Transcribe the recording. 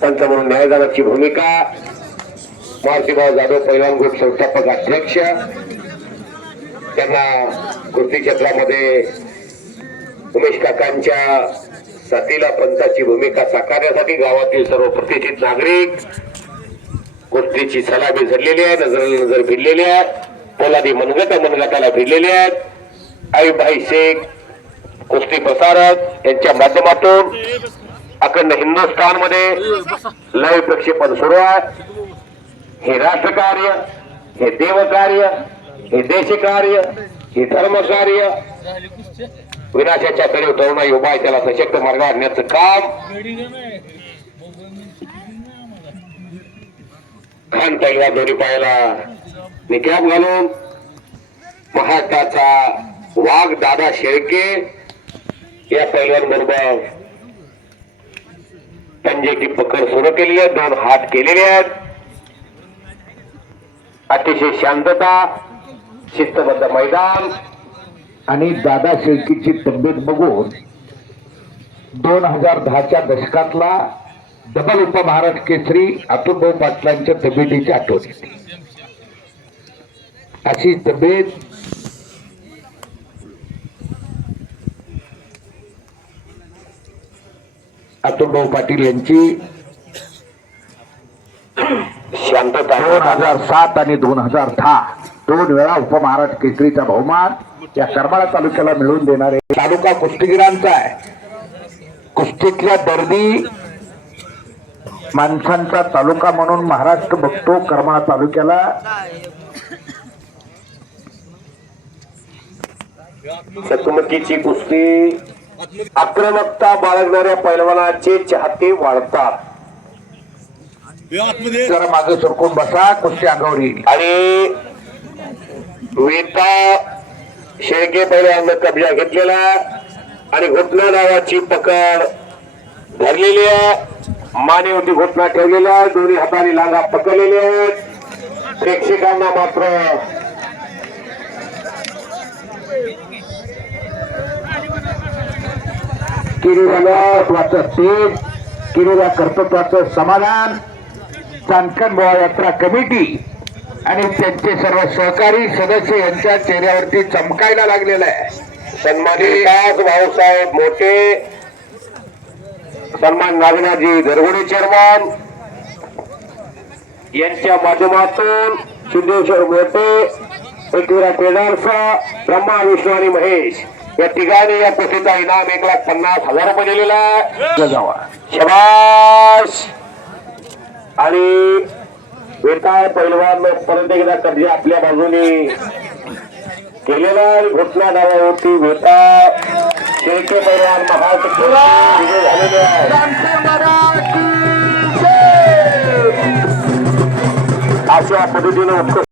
पंच म्हणून न्यायदानाची भूमिका मारुतीभाऊ जाधव पैलवान ग्रुप संस्थापक अध्यक्ष त्यांना कृती क्षेत्रामध्ये उमेश काकांच्या साथीला पंचाची भूमिका साकारण्यासाठी गावातील सर्व प्रतिष्ठित नागरिक कुस्तीची सलामी झडलेली आहे नजर नजर भिडलेली आहे पोलादी मनगटा मनगटाला भिडलेली आहेत. आईभाई शेख गोष्टी प्रसारक यांच्या माध्यमातून अखंड हिंदुस्थानमध्ये लाईव्ह प्रक्षेपण सुरू आहे. हे राष्ट्रकार्य हे देवकार्य हे देशकार्य हे धर्मकार्य विनाशाच्या कडे तरुणाई उभा आहे त्याला सशक्त मार्गावर आणण्याचं काम खान पैलवान दोरी पाहिला निकाब घालून महाराष्ट्राचा वाघ दादा शेळके या पैलवान बरोबर पंजेची पकड सुरू केली आहे. दोन हात केलेले आहेत. अतिशय शांतता शिस्तबद्ध मैदान आणि दादा शेळकीची तब्येत बघून दोन हजार दहाच्या दशकातला डबल उपमहाराष्ट्र केसरी अतुलभाऊ पाटलांच्या तब्येतीची आठवण येते. अशी तब्येत अतुलभाऊ पाटील यांची शांतता. दोन हजार सात आणि दोन हजार दहा. दोन वेळा उपमहाराष्ट्र केसरीचा बहुमान या करमाळा तालुक्याला मिळवून देणारे तालुका कुस्तीगिरांचा आहे. कुस्तीतल्या दर्दी माणसांचा तालुका म्हणून महाराष्ट्र बघतो करमाळा तालुक्याला. चकमकीची कुस्ती आक्रमकता बाळगणाऱ्या पैलवानाचे चाहते वाढतात. जरा मागे सरकून बसा कुस्ती अंगावर. येईल आणि वेता शेळके पैलवान कब्जा घेतलेला आणि घोटना नावाची पकड धरलेली आहे. मानेवरती घोटना ठेवलेला आहे दोन्ही हाताने लांगा पकडलेले आहेत. प्रेक्षकांना मात्र केलेल्या महत्वाचं तेज केलेल्या कर्तृत्वाचं समाधान चांदकन बोवा यात्रा कमिटी आणि त्यांचे सर्व सहकारी सदस्य यांच्या चेहऱ्यावरती चमकायला लागलेलं आहे. सन्मानित भाऊसाहेब मोठे सन्मान नागनाथजी दरगुडे चेअरमन यांच्या माध्यमातून सिद्धेश्वर मोठे पृथ्वीराज केदारचा ब्रह्मा विष्णू आणि महेश या तिघांनी या कुस्तीचा इनाम एक लाख पन्नास हजार रुपये दिलेला आहे. जावा शबाश! आणि वेताळ पैलवान परत एकदा कब्जा आपल्या बाजूने केलेला घोषणा डाव्यावरती वेता शेळके पैलवान महाराष्ट्र विजय झालेले आहे अशा पद्धतीने